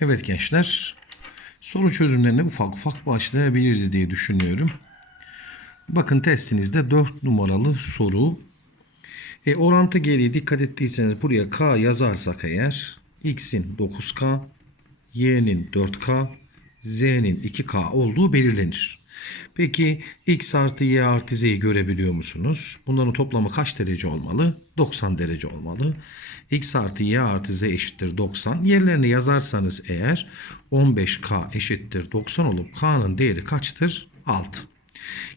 Evet gençler, soru çözümlerine ufak ufak başlayabiliriz diye düşünüyorum. Bakın testinizde 4 numaralı soru. E, orantı geriye dikkat ettiyseniz buraya k yazarsak eğer x'in 9k, y'nin 4k, z'nin 2k olduğu belirlenir. Peki x artı y artı z'yi görebiliyor musunuz? Bunların toplamı kaç derece olmalı? 90 derece olmalı. x artı y artı z eşittir 90. Yerlerini yazarsanız eğer 15k eşittir 90 olup k'nın değeri kaçtır? 6.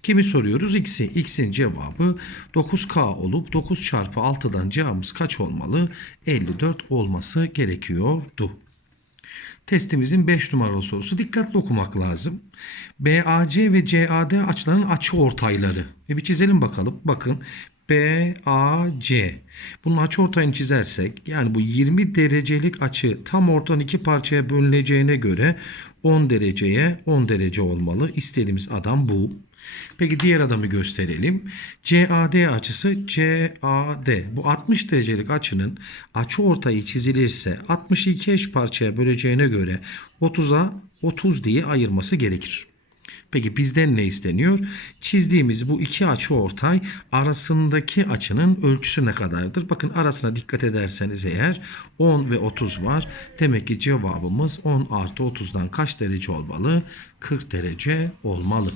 Kimi soruyoruz? X'i. X'in cevabı 9K olup 9 çarpı 6'dan cevabımız kaç olmalı? 54 olması gerekiyordu. Testimizin 5 numaralı sorusu. Dikkatli okumak lazım. BAC ve CAD açıların açı ortayları. E bir çizelim bakalım. Bakın BAC. Bunun açı ortayını çizersek yani bu 20 derecelik açı tam ortadan iki parçaya bölüneceğine göre 10 dereceye 10 derece olmalı. İstediğimiz adam bu. Peki diğer adamı gösterelim. CAD açısı CAD. Bu 60 derecelik açının açı ortayı çizilirse 62 eş parçaya böleceğine göre 30'a 30 diye ayırması gerekir. Peki bizden ne isteniyor? Çizdiğimiz bu iki açı ortay arasındaki açının ölçüsü ne kadardır? Bakın arasına dikkat ederseniz eğer 10 ve 30 var. Demek ki cevabımız 10 artı 30'dan kaç derece olmalı? 40 derece olmalı.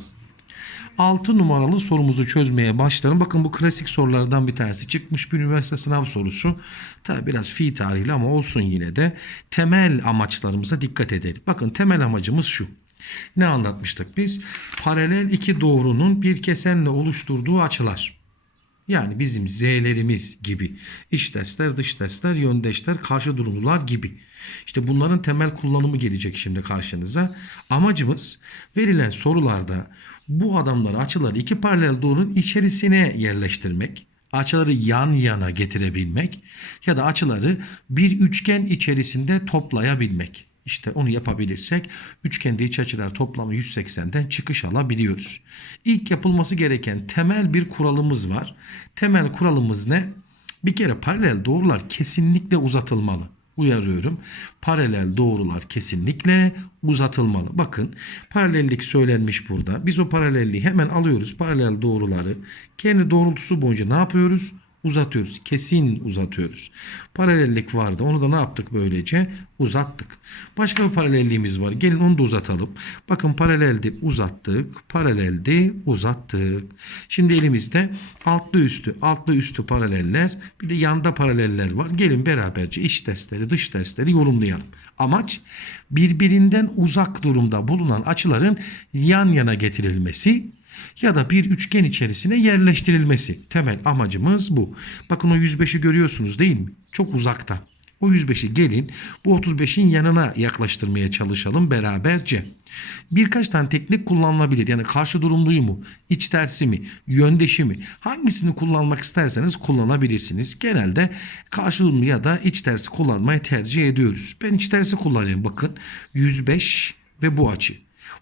6 numaralı sorumuzu çözmeye başlarım. Bakın bu klasik sorulardan bir tanesi. Çıkmış bir üniversite sınav sorusu. Tabi biraz fi tarihli ama olsun yine de. Temel amaçlarımıza dikkat edelim. Bakın temel amacımız şu. Ne anlatmıştık biz? Paralel iki doğrunun bir kesenle oluşturduğu açılar. Yani bizim Z'lerimiz gibi. İç dersler, dış dersler, yöndeşler, karşı durumlular gibi. İşte bunların temel kullanımı gelecek şimdi karşınıza. Amacımız verilen sorularda bu adamları açıları iki paralel doğrunun içerisine yerleştirmek açıları yan yana getirebilmek ya da açıları bir üçgen içerisinde toplayabilmek. İşte onu yapabilirsek üçgende iç açılar toplamı 180'den çıkış alabiliyoruz. İlk yapılması gereken temel bir kuralımız var. Temel kuralımız ne? Bir kere paralel doğrular kesinlikle uzatılmalı. Uyarıyorum. Paralel doğrular kesinlikle uzatılmalı. Bakın paralellik söylenmiş burada. Biz o paralelliği hemen alıyoruz. Paralel doğruları kendi doğrultusu boyunca ne yapıyoruz? Uzatıyoruz. Kesin uzatıyoruz. Paralellik vardı. Onu da ne yaptık böylece? Uzattık. Başka bir paralelliğimiz var. Gelin onu da uzatalım. Bakın paraleldi uzattık. Paraleldi uzattık. Şimdi elimizde altlı üstü, altlı üstü paraleller bir de yanda paraleller var. Gelin beraberce iç dersleri, dış dersleri yorumlayalım. Amaç birbirinden uzak durumda bulunan açıların yan yana getirilmesi ya da bir üçgen içerisine yerleştirilmesi. Temel amacımız bu. Bakın o 105'i görüyorsunuz değil mi? Çok uzakta. O 105'i gelin bu 35'in yanına yaklaştırmaya çalışalım beraberce. Birkaç tane teknik kullanılabilir. Yani karşı durumluyu mu, iç tersi mi, yöndeşi mi hangisini kullanmak isterseniz kullanabilirsiniz. Genelde karşı durumlu ya da iç tersi kullanmayı tercih ediyoruz. Ben iç tersi kullanayım bakın 105 ve bu açı.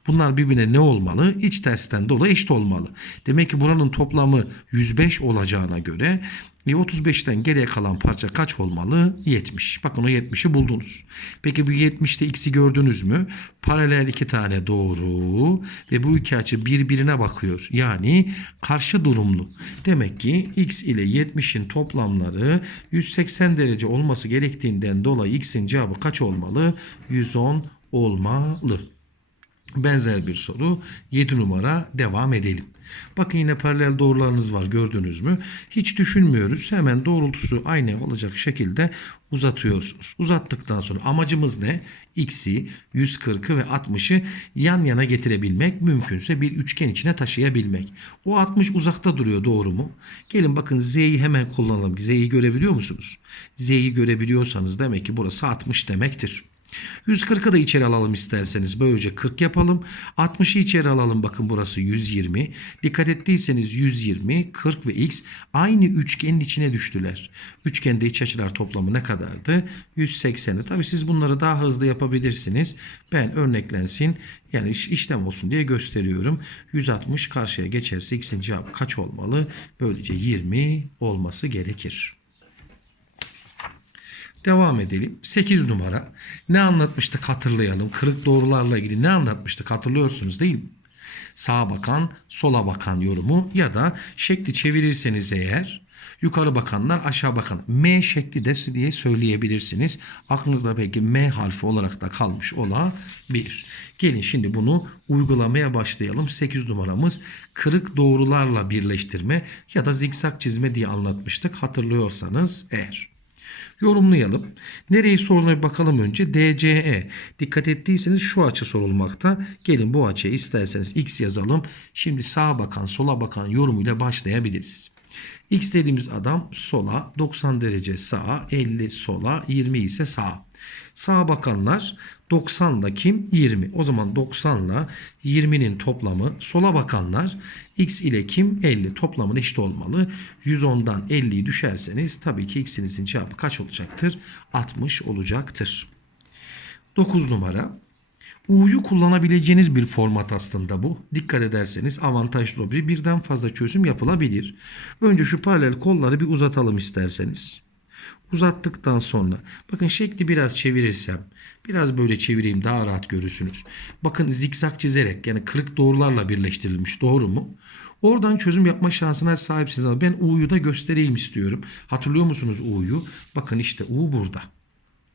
Bunlar birbirine ne olmalı? İç tersten dolayı eşit olmalı. Demek ki buranın toplamı 105 olacağına göre 35'ten geriye kalan parça kaç olmalı? 70. Bakın o 70'i buldunuz. Peki bu 70'te x'i gördünüz mü? Paralel iki tane doğru ve bu iki açı birbirine bakıyor. Yani karşı durumlu. Demek ki x ile 70'in toplamları 180 derece olması gerektiğinden dolayı x'in cevabı kaç olmalı? 110 olmalı. Benzer bir soru 7 numara devam edelim. Bakın yine paralel doğrularınız var gördünüz mü? Hiç düşünmüyoruz. Hemen doğrultusu aynı olacak şekilde uzatıyorsunuz. Uzattıktan sonra amacımız ne? X'i, 140'ı ve 60'ı yan yana getirebilmek. Mümkünse bir üçgen içine taşıyabilmek. O 60 uzakta duruyor doğru mu? Gelin bakın Z'yi hemen kullanalım. Z'yi görebiliyor musunuz? Z'yi görebiliyorsanız demek ki burası 60 demektir. 140'ı da içeri alalım isterseniz. Böylece 40 yapalım. 60'ı içeri alalım. Bakın burası 120. Dikkat ettiyseniz 120, 40 ve x aynı üçgenin içine düştüler. Üçgende iç açılar toplamı ne kadardı? 180'i. Tabi siz bunları daha hızlı yapabilirsiniz. Ben örneklensin yani iş, işlem olsun diye gösteriyorum. 160 karşıya geçerse x'in cevabı kaç olmalı? Böylece 20 olması gerekir. Devam edelim. 8 numara. Ne anlatmıştık hatırlayalım. Kırık doğrularla ilgili ne anlatmıştık hatırlıyorsunuz değil mi? Sağa bakan, sola bakan yorumu ya da şekli çevirirseniz eğer yukarı bakanlar aşağı bakan M şekli de diye söyleyebilirsiniz. Aklınızda belki M harfi olarak da kalmış olabilir. Gelin şimdi bunu uygulamaya başlayalım. 8 numaramız kırık doğrularla birleştirme ya da zikzak çizme diye anlatmıştık hatırlıyorsanız eğer. Yorumlayalım. Nereyi soruluna bir bakalım önce. DCE. Dikkat ettiyseniz şu açı sorulmakta. Gelin bu açıya isterseniz X yazalım. Şimdi sağa bakan sola bakan yorumuyla başlayabiliriz. X dediğimiz adam sola 90 derece sağa 50 sola 20 ise sağa. Sağa bakanlar 90 da kim? 20. O zaman 90 ile 20'nin toplamı sola bakanlar x ile kim? 50. Toplamın eşit olmalı. 110'dan 50'yi düşerseniz tabii ki x'inizin cevabı kaç olacaktır? 60 olacaktır. 9 numara. U'yu kullanabileceğiniz bir format aslında bu. Dikkat ederseniz avantajlı olabilir. Birden fazla çözüm yapılabilir. Önce şu paralel kolları bir uzatalım isterseniz. Uzattıktan sonra bakın şekli biraz çevirirsem biraz böyle çevireyim daha rahat görürsünüz. Bakın zikzak çizerek yani kırık doğrularla birleştirilmiş doğru mu? Oradan çözüm yapma şansına sahipsiniz ama ben U'yu da göstereyim istiyorum. Hatırlıyor musunuz U'yu? Bakın işte U burada.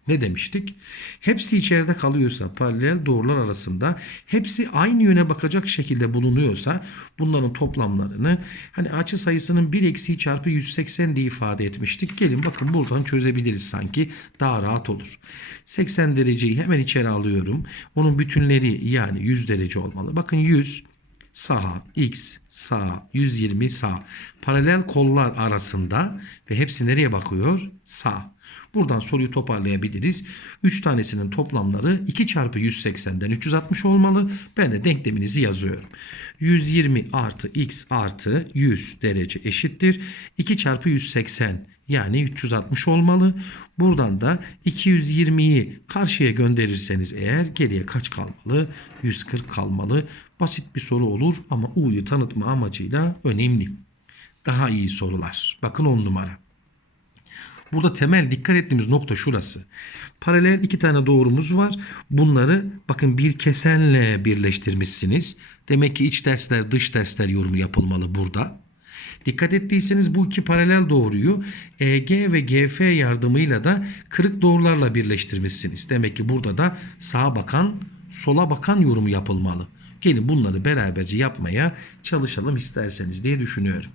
Ne demiştik? Hepsi içeride kalıyorsa paralel doğrular arasında hepsi aynı yöne bakacak şekilde bulunuyorsa bunların toplamlarını hani açı sayısının 1 eksiği çarpı 180 diye ifade etmiştik. Gelin bakın buradan çözebiliriz sanki daha rahat olur. 80 dereceyi hemen içeri alıyorum. Onun bütünleri yani 100 derece olmalı. Bakın 100 sağa, x sağa, 120 sağ. Paralel kollar arasında ve hepsi nereye bakıyor? Sağ. Buradan soruyu toparlayabiliriz. 3 tanesinin toplamları 2 çarpı 180'den 360 olmalı. Ben de denkleminizi yazıyorum. 120 artı x artı 100 derece eşittir. 2 çarpı 180 yani 360 olmalı. Buradan da 220'yi karşıya gönderirseniz eğer geriye kaç kalmalı? 140 kalmalı. Basit bir soru olur ama U'yu tanıtma amacıyla önemli. Daha iyi sorular. Bakın 10 numara. Burada temel dikkat ettiğimiz nokta şurası. Paralel iki tane doğrumuz var. Bunları bakın bir kesenle birleştirmişsiniz. Demek ki iç dersler dış dersler yorumu yapılmalı burada. Dikkat ettiyseniz bu iki paralel doğruyu EG ve GF yardımıyla da kırık doğrularla birleştirmişsiniz. Demek ki burada da sağa bakan sola bakan yorumu yapılmalı. Gelin bunları beraberce yapmaya çalışalım isterseniz diye düşünüyorum.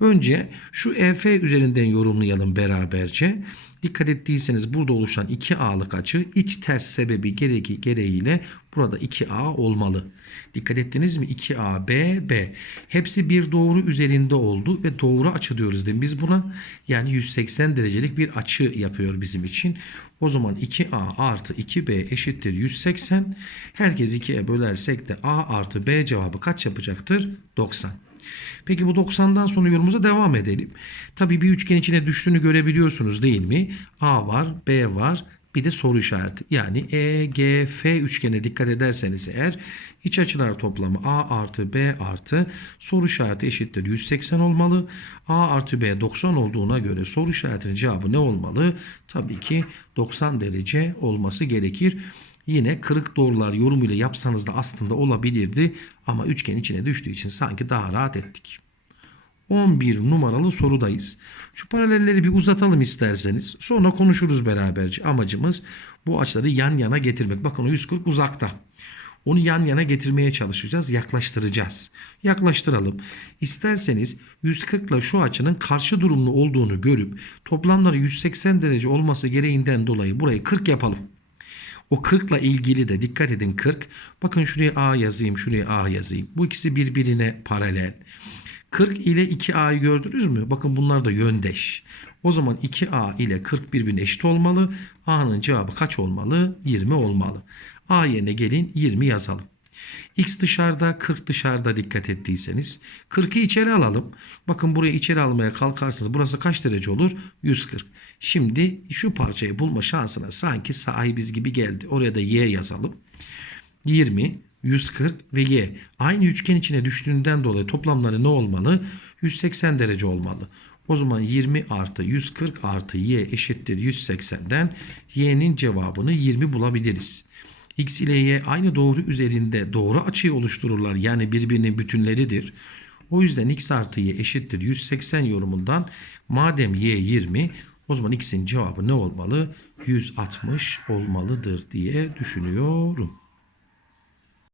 Önce şu EF üzerinden yorumlayalım beraberce. Dikkat ettiyseniz burada oluşan 2A'lık açı iç ters sebebi gereği, gereğiyle burada 2A olmalı. Dikkat ettiniz mi? 2A, B, B. Hepsi bir doğru üzerinde oldu ve doğru açı diyoruz değil mi biz buna? Yani 180 derecelik bir açı yapıyor bizim için. O zaman 2A artı 2B eşittir 180. Herkes 2'ye bölersek de A artı B cevabı kaç yapacaktır? 90. Peki bu 90'dan sonra yorumumuza devam edelim. Tabii bir üçgen içine düştüğünü görebiliyorsunuz değil mi? A var, B var, bir de soru işareti. Yani E, G, F üçgene dikkat ederseniz eğer iç açılar toplamı A artı B artı soru işareti eşittir 180 olmalı. A artı B 90 olduğuna göre soru işaretinin cevabı ne olmalı? Tabii ki 90 derece olması gerekir. Yine kırık doğrular yorumuyla yapsanız da aslında olabilirdi ama üçgen içine düştüğü için sanki daha rahat ettik. 11 numaralı sorudayız. Şu paralelleri bir uzatalım isterseniz. Sonra konuşuruz beraberce. Amacımız bu açıları yan yana getirmek. Bakın o 140 uzakta. Onu yan yana getirmeye çalışacağız, yaklaştıracağız. Yaklaştıralım. İsterseniz 140 ile şu açının karşı durumlu olduğunu görüp toplamları 180 derece olması gereğinden dolayı burayı 40 yapalım. O 40 ile ilgili de dikkat edin 40. Bakın şuraya A yazayım, şuraya A yazayım. Bu ikisi birbirine paralel. 40 ile 2A'yı gördünüz mü? Bakın bunlar da yöndeş. O zaman 2A ile 40 birbirine eşit olmalı. A'nın cevabı kaç olmalı? 20 olmalı. A yerine gelin 20 yazalım. X dışarıda 40 dışarıda dikkat ettiyseniz 40'ı içeri alalım. Bakın burayı içeri almaya kalkarsanız burası kaç derece olur? 140. Şimdi şu parçayı bulma şansına sanki sahibiz gibi geldi. Oraya da Y yazalım. 20 140 ve y aynı üçgen içine düştüğünden dolayı toplamları ne olmalı? 180 derece olmalı. O zaman 20 artı 140 artı y eşittir 180'den y'nin cevabını 20 bulabiliriz. X ile y aynı doğru üzerinde doğru açıyı oluştururlar. Yani birbirinin bütünleridir. O yüzden x artı y eşittir 180 yorumundan madem y 20 o zaman x'in cevabı ne olmalı? 160 olmalıdır diye düşünüyorum.